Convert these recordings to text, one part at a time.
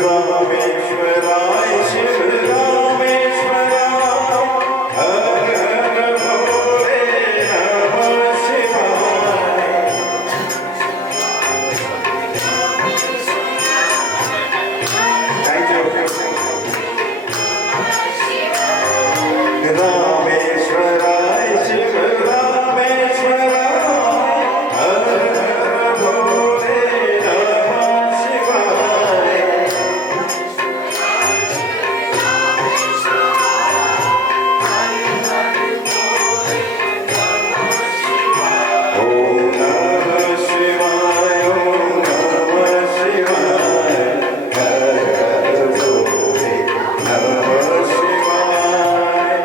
रामेश्वराय शिव रामेश्वराय हर हर भोले नमः शिवाय रामेश्वराय शिव रामेश्वराय हर हर भोले नमः शिवाय ओम नमः शिवाय ओम नमः शिवाय हर हर भोले नमः शिवाय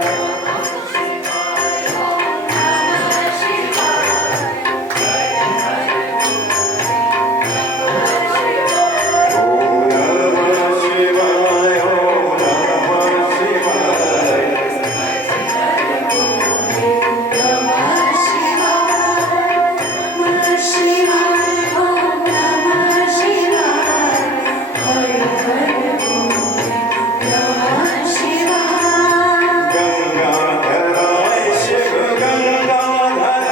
ओम नमः शिवाय ओम नमः शिवाय गंगाधराय शिव गंगाधराय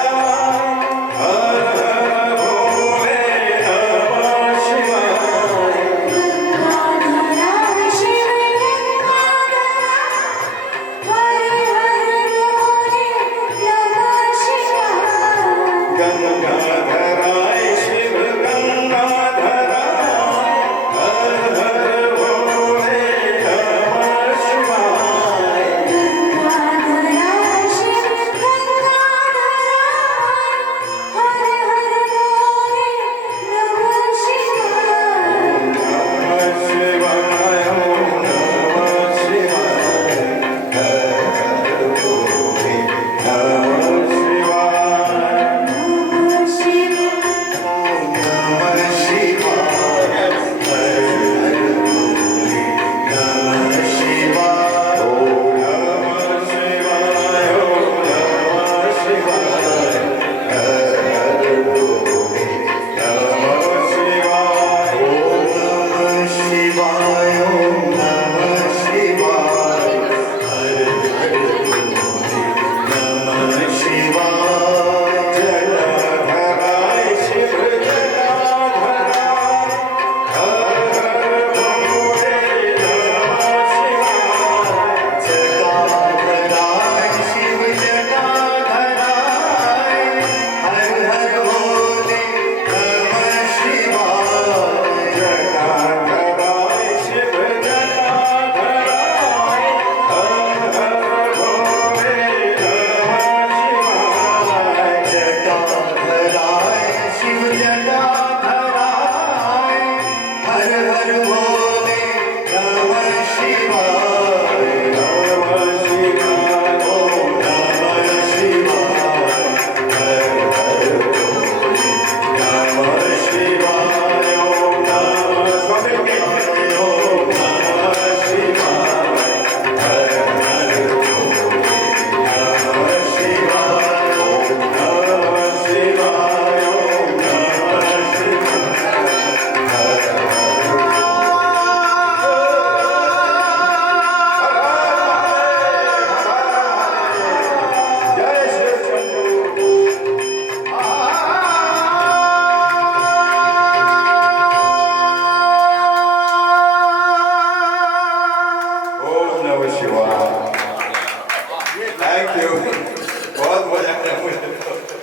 हर हर भोले नमः शिवाय गंगाधराय शिव गंगाधराय हर हर भोले नमः शिवाय नमः शिवाय ओम नमः शिवाय हर हर भोले नमः शिवाय नमः शिवाय हर हर भोले नमः शिवाय ओम नमः शिवाय ओम नमः शिवाय हर हर भोले नमः शिवाय ओम नमः शिवाय ओम नमः शिवाय हर हर भोले नमः शिवाय जटाधराय शिव जटाधराय हर हर भोले नमः शिवाय जटाधराय शिव जटाधराय हर हर भोले नमः शिवाय जटाधराय शिव जटाधराय हर हर भोले नमः शिवाय जटाधराय शिव जटाधराय हर हर भोले नमः शिवाय नमः शिवाय ओम नमः शिवाय हर हर भोले नमः शिवाय ओम नमः शिवाय ओम नमः शिवाय हर हर भोले नमः शिवाय ओम नमः शिवाय ओम नमः शिवाय जय शिव शंभू ओम नमः शिवाय थैंक यू बहुत मजा आया मुझे